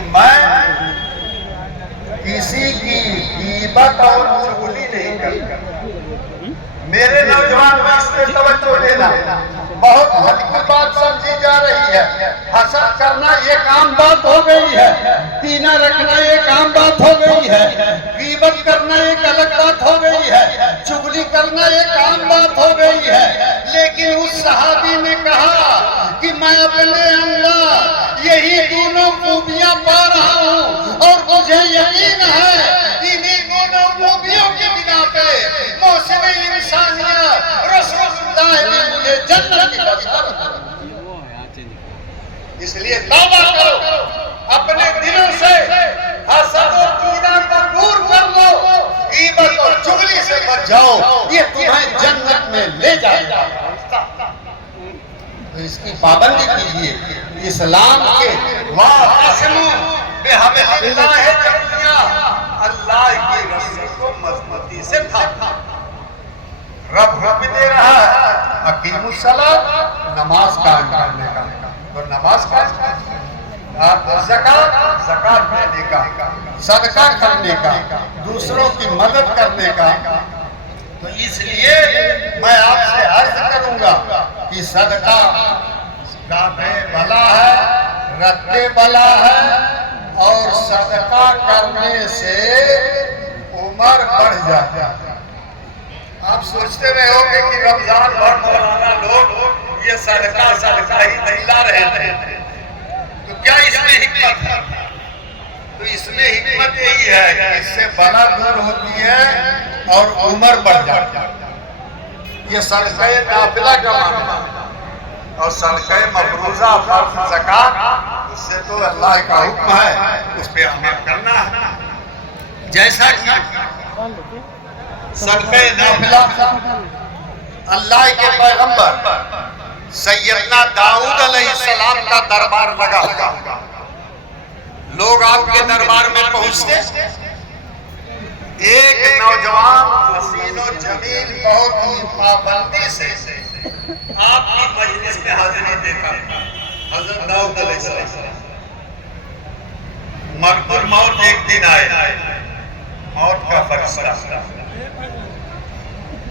कि मैं किसी की गीबत और चुगली नहीं करता। मेरे नौजवान को इसमें तवज्जो देना, बहुत हल्की बात समझी जा रही है। हसद करना एक आम बात हो गई है, कीना रखना एक आम बात हो गई है, गीबत करना एक अलग बात हो गई है, चुगली करना एक आम बात हो गई है। लेकिन उस सहाबी ने कहा कि मैं अपने अंदर यही दोनों खूबियां पा रहा हूं और मुझे यकीन है इन्हीं दोनों खूबियों के बिना पे मौसम इंसानियत रसूलुल्लाह ने मुझे जन्नत की बशरत। इसलिए तौबा करो, अपने दिलों से हसद और कीना को दूर कर लो, गीबत और चुगली से बच जाओ, ये तुम्हें जन्नत में ले जाएगा। तो इसकी पाबंदी कीजिए। इस्लाम के अल्लाह की रस्सी को मजबूती से थामो। रब हुक्म दे रहा है अकीमुस्सलात, नमाज कायम करने का, तो नमाज कायम, ज़कात देने का, सदका करने का, दूसरों की मदद करने का। तो इसलिए मैं आपसे अर्ज करूंगा कि सदका गाते भला है, रत्ते भला है, और सदका करने से उम्र बढ़ जाता है। आप सोचते रहे होंगे कि रमजान भर मौलाना लोग ये सदका ही दिला रहे थे, तो क्या इसमें हिकमत है? तो इसमें हिकमत यही है कि इससे बला दूर होती है और उम्र बढ़ जाती है। ये सदका नाफिला का मामला है, और सदका मफरूजा फर्ज ज़कात, उससे तो अल्लाह का हुक्म है, उस पे अमल करना है। जैसा कि सदका नाफिला अल्लाह के पैगंबर सैयदना दाऊद अलैहिस्सलाम का दरबार लगा होगा। लोग आपके दरबार में पहुंचते, एक नौजवान हसीन और जमील बहुत ही पाबंदी से आपकी मजलिस में हाजिरी देता था। हज़रत दाऊद अलैहिस्सलाम मकबूल मौत एक दिन आए, मौत का फरिश्ता,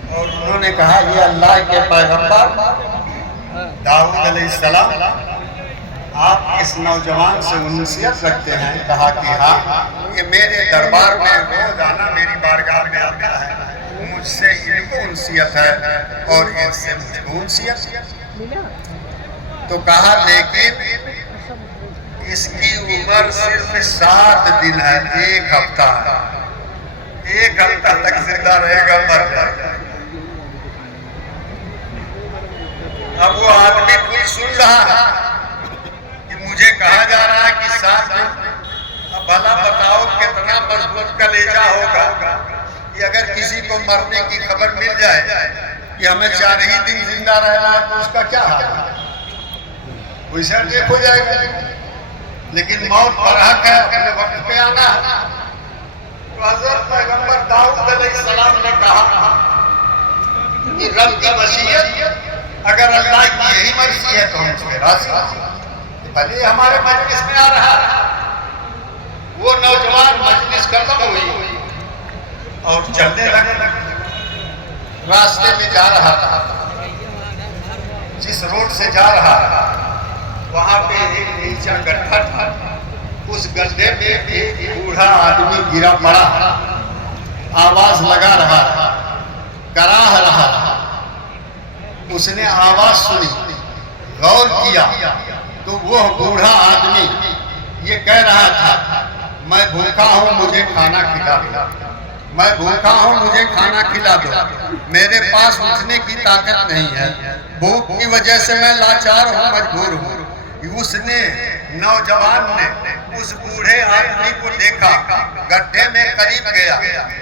और उन्होंने कहा ये अल्लाह के पैगंबर दाऊद अलैहिस्सलाम आप इस नौजवान से उनसियत रखते हैं? कहा कि हाँ, ये मेरे दरबार में रोजाना मेरी बारगाह में आता है, मुझसे इनको उनसियत है और इनसे मुझको उनसियत। तो कहा लेकिन इसकी उम्र सिर्फ 7 दिन है, 1 हफ्ता है, 1 हफ्ता तक जिंदा रहेगा, मर जाएगा। अब वो आदमी कुछ सुन रहा है, मुझे कहा जा रहा है कि 7 दिन, अब भला बताओ कितना मजबूत कलेजा होगा कि अगर किसी को मरने की खबर मिल जाए कि हमें 4 ही दिन जिंदा रहना है, तो उसका क्या हाल है? वैसा देख हो जाएगा। लेकिन मौत बरहक है, अपने वक्त पे आना है। तो हज़रत पैगंबर दाऊद अलैहिस्सलाम ने कहा कि रब की वसीयत अगर अल्लाह की यही मर्जी है तो हम उस पर राज़ी। भले हमारे मजलिस में आ रहा है, वो नौजवान मजलिस खत्म हुई और चलने लगे। रास्ते में जा रहा था, जिस रोड से जा रहा था वहां पे एक नीचा गड्ढा था। उस गड्ढे में एक बूढ़ा आदमी गिरा पड़ा, आवाज लगा रहा, कराह रहा। उसने आवाज सुनी, गौर किया, तो वो बूढ़ा आदमी ये कह रहा था मैं भूखा हूँ, मुझे खाना खिला दो, मैं भूखा हूँ, मुझे खाना खिला दो, मेरे पास उठने की ताकत नहीं है, भूख की वजह से मैं लाचार हूँ, मजबूर हूँ। उसने नौजवान ने उस बूढ़े आदमी को देखा, गड्ढे में करीब गया,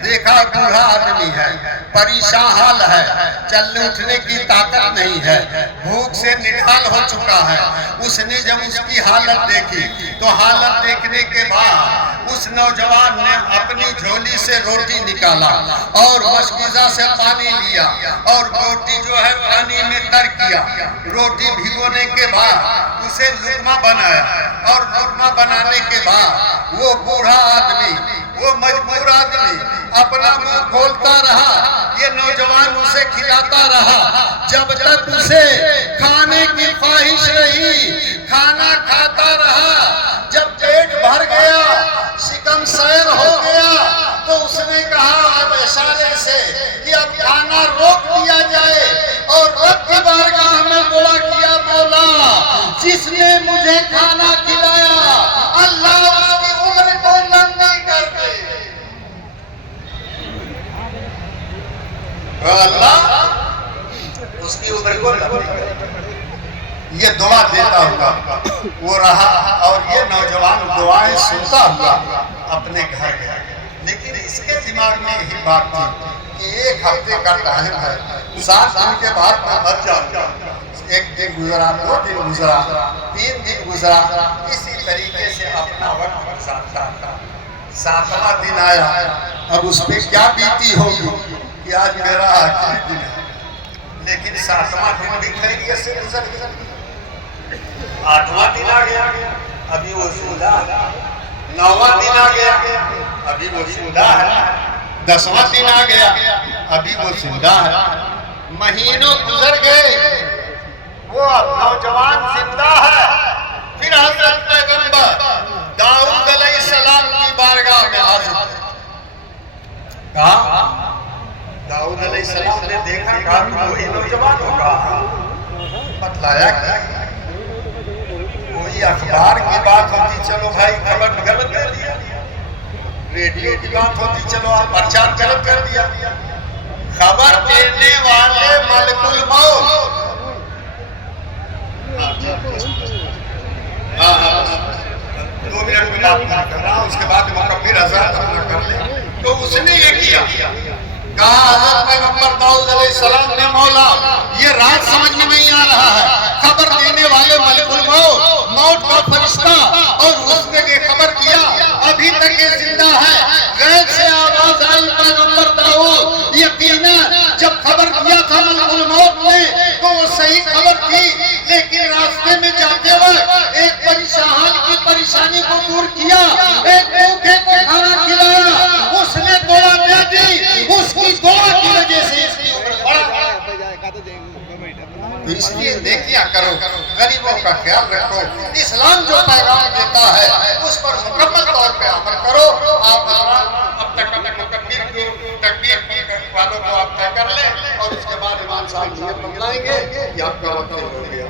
देखा बूढ़ा आदमी है, परेशान हाल है, चलने उठने की ताकत नहीं है, भूख से निढाल हो चुका है। उसने जब उसकी हालत देखी तो हालत देखने के बाद उस नौजवान ने अपनी झोली से रोटी निकाला और मशकीज़ा से पानी लिया और रोटी जो है पानी में तर किया। रोटी भिगोने के बाद उसे लुकमा बनाया और लुकमा बनाने आने के बाद वो बूढ़ा आदमी, वो मजबूर आदमी अपना मुंह खोलता रहा, ये नौजवान उसे खिलाता रहा। जब तक उसे खाने की ख्वाहिश रही, खाना खाता रहा। जब पेट भर गया, शिकम सैर हो गया, तो उसने कहा इशारे से कि अब खाना रोक दिया जाए, और रब की बारगाह में दुआ किया, मौला जिसने मुझे खाना खिलाया अल्लाह उसकी उम्र को लंबी कर दे। अल्लाह उसकी उम्र को लंबी कर दे। ये दुआ देता हुआ वो रहा, और ये नौजवान दुआएं सुनता हुआ अपने घर गया। लेकिन इसके दिमाग में यही बात थी कि एक हफ्ते का टाइम है, 7 दिन के बाद मैं मर जाऊंगा। 1 दिन गुजरा, 2 दिन गुजरा, 3 दिन गुजरा, इसी तरीके से अपना वक्त गुजारता था। 7वां दिन आया, अब उस पर क्या बीती होगी कि आज मेरा आखिरी दिन है। लेकिन 7वां दिन भी खैरियत से गुजर गया। 8वां दिन आ गया, अभी वो जिंदा है। 9वां दिन आ गया, अभी वो जिंदा है। 10वां दिन आ गया, अभी वो जिंदा है। महीनों गुजर गए, वो नौजवान जिंदा है। फिर हजरत पैगंबर दाऊद अलैहिस्सलाम की बारगाह में हाजिर। कहा दाऊद अलैहिस्सलाम ने देखा, कहा कि वही नौजवान होगा। बतलाया क्या? कोई अखबार की बात होती, चलो भाई खबर गलत कर दिया। रेडियो की बात होती, चलो आप प्रचार गलत कर दिया। खबर देने वाले मलकुल मौत, 2 मिनट में बात कर रहा हूं, उसके बाद मुकब्बिर हज़रत अपना कर ले। तो उसने ये किया, कहा हज़रत पैगंबर दाऊद अलैहिस्सलाम ने, मौला ये रात समझ में नहीं आ रहा है। खबर देने वाले मलकुल मौत, मौत का फरिश्ता, और उसने ये खबर किया अभी तक ये जिंदा है। गैब से आवाज आई, पैगंबर दाऊद यकीनन जब खबर दिया था मलकुल मौत ने, तो वो सही खबर थी। लेकिन रास्ते में जाते वक्त एक परेशान की परेशानी को दूर किया, एक भूखे को खाना खिलाया, उसने दुआ दे दी। उसकी दुआ की वजह से इसकी उम्र बढ़ा। इसलिए नेकियां करो, गरीबों का ख्याल रखो। इस्लाम जो पैगाम देता है उस पर मुकम्मल तौर पे अमल करो। आप अब तक अपने मुकद्दर को तकबीर वालों को आप तय कर लें, और उसके बाद इमाम साहब नियत बतलाएंगे कि आपका वक्त हो गया।